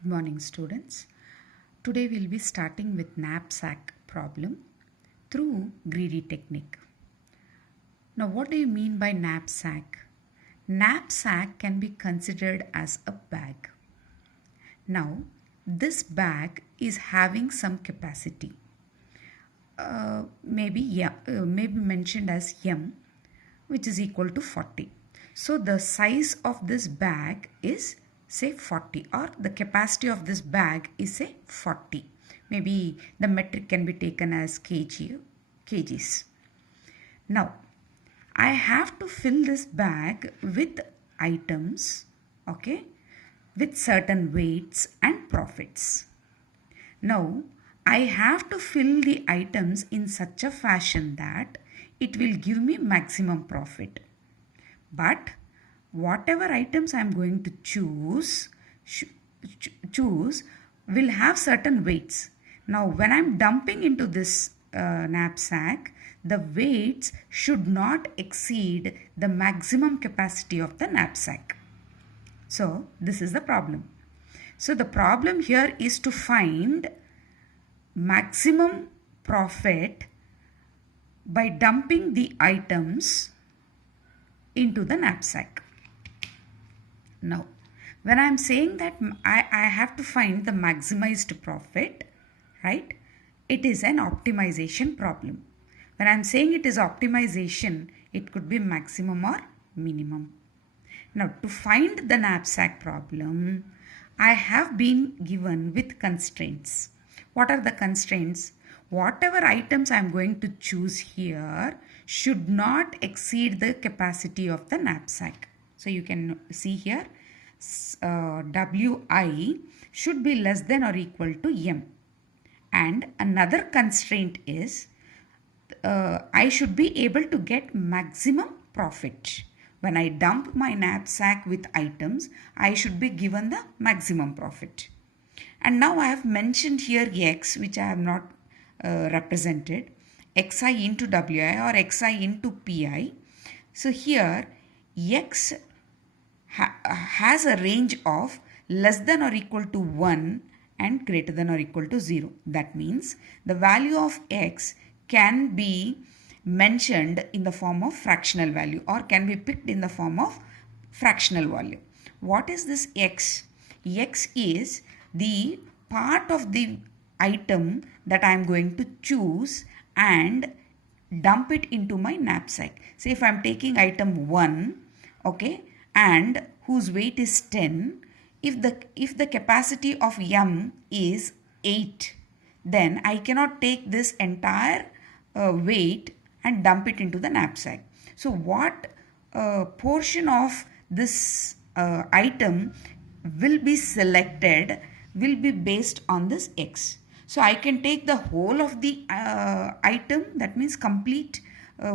Good morning, students. Today we'll be starting with knapsack problem through greedy technique. Now, what do you mean by knapsack? Knapsack can be considered as a bag. Now, this bag is having some capacity. Maybe mentioned as m, which is equal to 40. So the size of this bag is say 40, or the capacity of this bag is say 40. Maybe the metric can be taken as kgs. Now I have to fill this bag with items, okay, with certain weights and profits. Now I have to fill the items in such a fashion that it will give me maximum profit. But whatever items I am going to choose will have certain weights. Now when I am dumping into this knapsack, the weights should not exceed the maximum capacity of the knapsack. So this is the problem. So the problem here is to find maximum profit by dumping the items into the knapsack. Now, when I am saying that I have to find the maximized profit, right? It is an optimization problem. When I am saying it is optimization, it could be maximum or minimum. Now, to find the knapsack problem, I have been given with constraints. What are the constraints? Whatever items I am going to choose here should not exceed the capacity of the knapsack. So you can see here Wi should be less than or equal to m. And another constraint is I should be able to get maximum profit. When I dump my knapsack with items, I should be given the maximum profit. And now I have mentioned here x, which I have not represented, xi into wi or xi into pi. So here x has a range of less than or equal to 1 and greater than or equal to 0. That means the value of x can be mentioned in the form of fractional value or can be picked in the form of fractional value. What is this x? X is the part of the item that I am going to choose and dump it into my knapsack. Say if I am taking item 1, okay, and whose weight is 10, if the capacity of m is 8, then I cannot take this entire weight and dump it into the knapsack. So what portion of this item will be selected will be based on this x. So I can take the whole of the item, that means complete,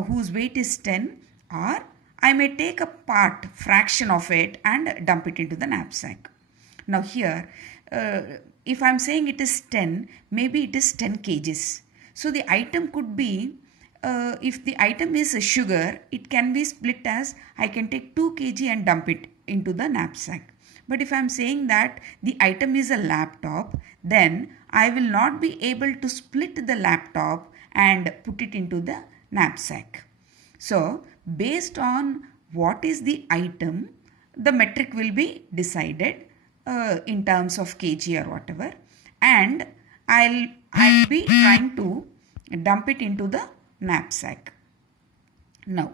whose weight is 10, or I may take a part, fraction of it and dump it into the knapsack. Now here, if I am saying it is 10, maybe it is 10 kgs. So the item could be, if the item is sugar, it can be split as I can take 2 kg and dump it into the knapsack. But if I am saying that the item is a laptop, then I will not be able to split the laptop and put it into the knapsack. So based on what is the item, the metric will be decided in terms of kg or whatever, and I'll be trying to dump it into the knapsack. Now,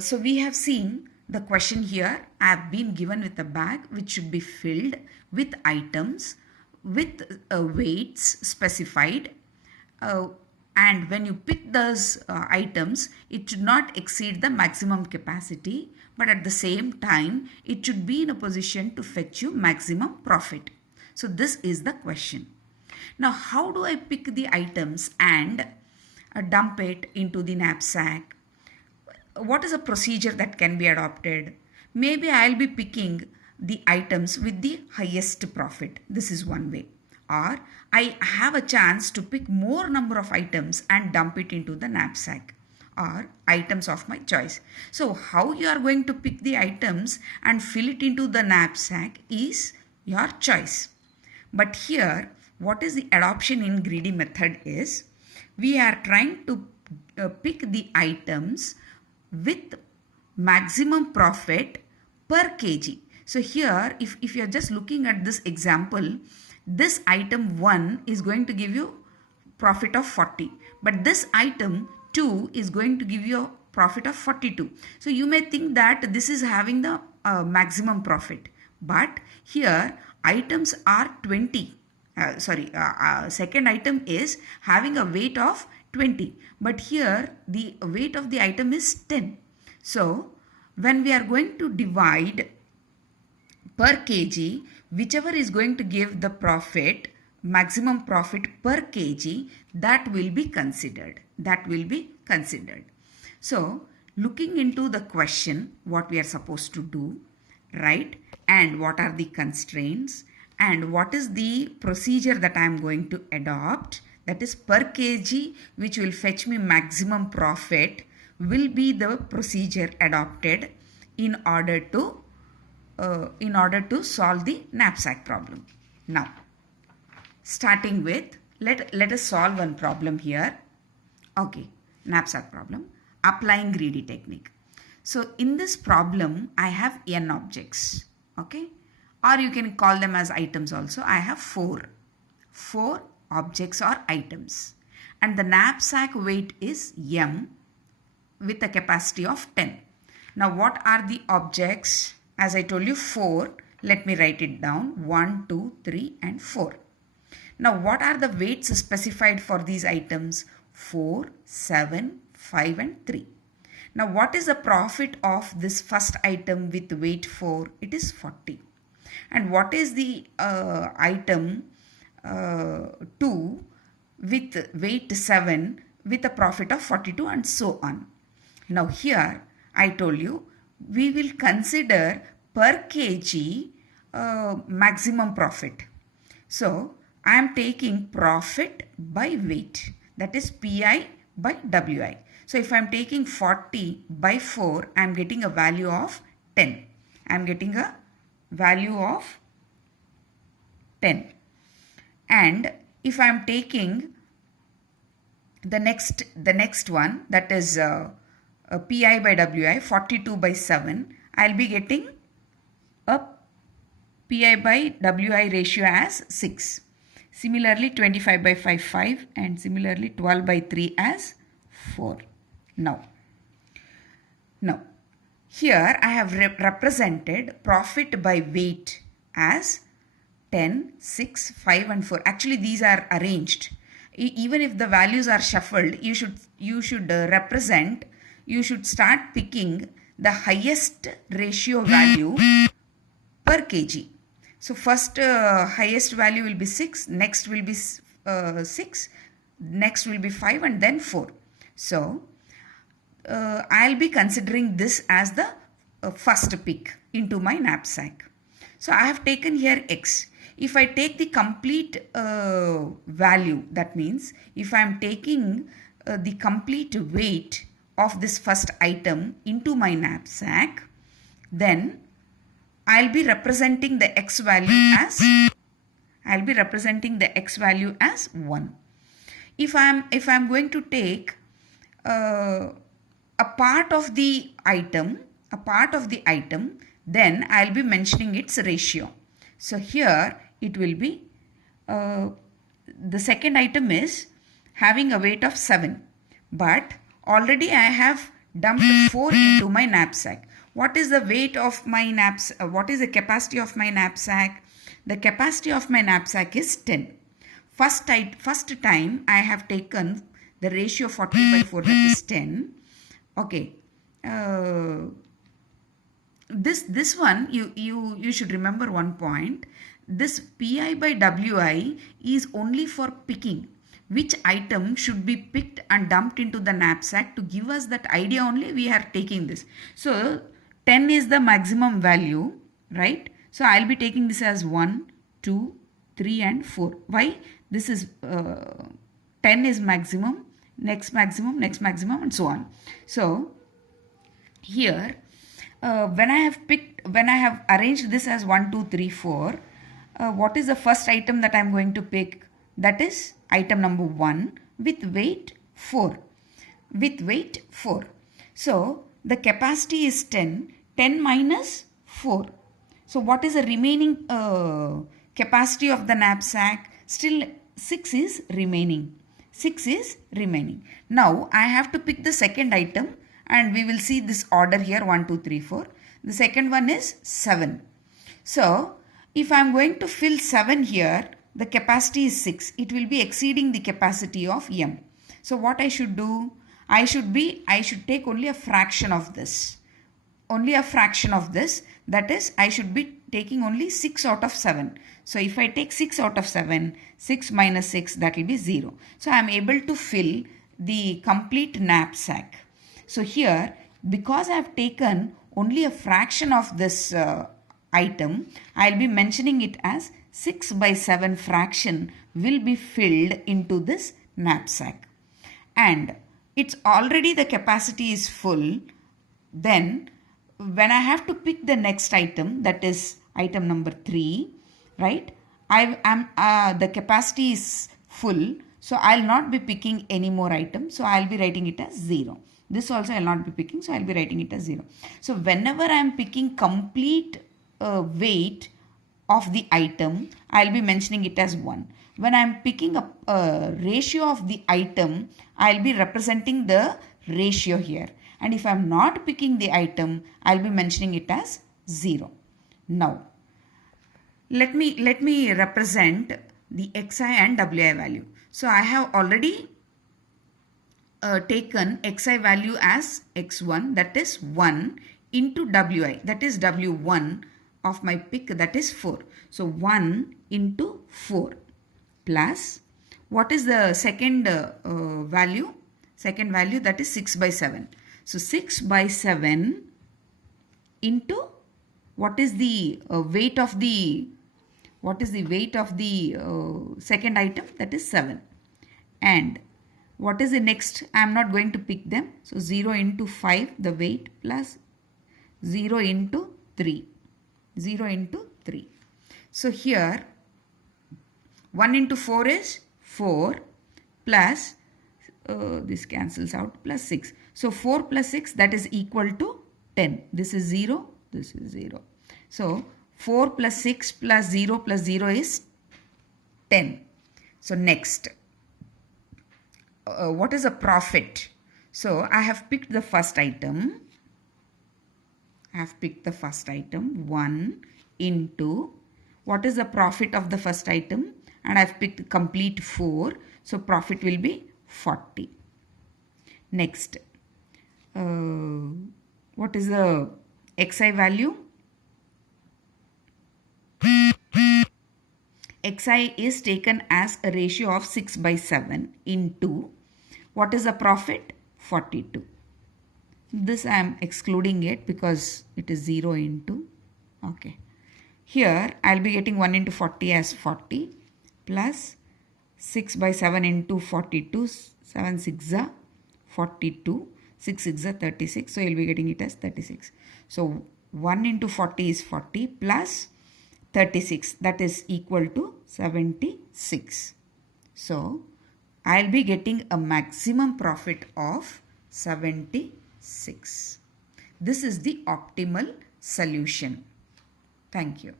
so we have seen the question here. I have been given with a bag which should be filled with items with weights specified, and when you pick those items, it should not exceed the maximum capacity, but at the same time it should be in a position to fetch you maximum profit. So this is the question. Now how do I pick the items and dump it into the knapsack? What is a procedure that can be adopted? Maybe I'll be picking the items with the highest profit. This is one way. Or I have a chance to pick more number of items and dump it into the knapsack, or items of my choice. So how you are going to pick the items and fill it into the knapsack is your choice. But here, what is the adoption in greedy method is, we are trying to pick the items with maximum profit per kg. So here, if you're just looking at this example, this item 1 is going to give you profit of 40. But this item 2 is going to give you a profit of 42. So you may think that this is having the maximum profit. But here items are 20. Second item is having a weight of 20. But here the weight of the item is 10. So when we are going to divide per kg, whichever is going to give the profit, maximum profit per kg, that will be considered. That will be considered. So looking into the question, what we are supposed to do, right? And what are the constraints? And what is the procedure that I am going to adopt? That is per kg, which will fetch me maximum profit, will be the procedure adopted in order to solve the knapsack problem. Now, starting with, let us solve one problem here. Okay, knapsack problem, applying greedy technique. So in this problem, I have n objects, okay? Or you can call them as items also. I have four objects or items. And the knapsack weight is m with a capacity of 10. Now what are the objects? As I told you, 4. Let me write it down. 1, 2, 3 and 4. Now what are the weights specified for these items? 4, 7, 5 and 3. Now what is the profit of this first item with weight 4? It is 40. And what is the item 2 with weight 7 with a profit of 42 and so on. Now here I told you we will consider per kg maximum profit. So I am taking profit by weight, that is Pi by Wi. So if I am taking 40 by 4, I am getting a value of 10. I am getting a value of 10. And if I am taking the next one, that is Pi by Wi, 42 by 7, I will be getting a Pi by Wi ratio as 6. Similarly 25 by 5, 5 and similarly 12 by 3 as 4. Now here I have represented profit by weight as 10, 6, 5 and 4. Actually these are arranged. Even if the values are shuffled, you should start picking the highest ratio value per kg. So first highest value will be 6, next will be 6, next will be 5 and then 4. So I'll be considering this as the first pick into my knapsack. So I have taken here x. If I take the complete value, that means if I am taking the complete weight of this first item into my knapsack, then I'll be representing the x value as 1. If I'm going to take a part of the item, then I'll be mentioning its ratio. So here it will be the second item is having a weight of 7, but already I have dumped 4 into my knapsack. What is the weight of my knapsack? What is the capacity of my knapsack? The capacity of my knapsack is 10. First time I have taken the ratio 40 by 4, that is 10. Okay. This one you should remember one point. This Pi by Wi is only for picking which item should be picked and dumped into the knapsack. To give us that idea only we are taking this. So 10 is the maximum value, right? So I'll be taking this as 1, 2, 3 and 4. Why? This is 10 is maximum, next maximum and so on. So here when I have arranged this as 1, 2, 3, 4, what is the first item that I'm going to pick? That is item number 1 with weight 4. With weight 4. So the capacity is 10. 10 minus 4. So what is the remaining capacity of the knapsack? Still 6 is remaining. 6 is remaining. Now I have to pick the second item and we will see this order here 1, 2, 3, 4. The second one is 7. So if I am going to fill 7 here, the capacity is 6. It will be exceeding the capacity of M. So what I should do? I should take only a fraction of this. Only a fraction of this. That is, I should be taking only 6 out of 7. So if I take 6 out of 7, 6 minus 6, that will be 0. So I am able to fill the complete knapsack. So here, because I have taken only a fraction of this item, I will be mentioning it as 6 by 7 fraction will be filled into this knapsack. And it's already the capacity is full. Then when I have to pick the next item, that is item number 3, right? The capacity is full, so I'll not be picking any more items. So I'll be writing it as 0. This also I'll not be picking, so I'll be writing it as 0. So whenever I'm picking complete weight of the item, I'll be mentioning it as 1. When I'm picking a ratio of the item, I'll be representing the ratio here. And if I'm not picking the item, I'll be mentioning it as 0. Now, let me represent the xi and wi value. So I have already taken xi value as x1, that is 1, into wi, that is w1 of my pick, that is 4. So 1 into 4 plus, what is the second value? Second value, that is 6 by 7. So 6 by 7 into, what is the weight of the second item? That is 7. And what is the next? I am not going to pick them. So 0 into 5, the weight, plus 0 into 3. 0 into 3. So here 1 into 4 is 4 plus this cancels out, plus 6. So 4 plus 6, that is equal to 10. This is 0. This is 0. So 4 plus 6 plus 0 is 10. So next, what is a profit? So I have picked the first item. 1 into, what is the profit of the first item? And I have picked complete 4. So profit will be 40. Next, what is the xi value? Xi is taken as a ratio of 6 by 7 into, what is the profit? 42. This I am excluding it because it is 0 into, okay. Here I will be getting 1 into 40 as 40 plus 6 by 7 into 42, 7 6 are 42, 6 6 are 36, so you will be getting it as 36. So 1 into 40 is 40 plus 36, that is equal to 76. So I will be getting a maximum profit of 76. This is the optimal solution. Thank you.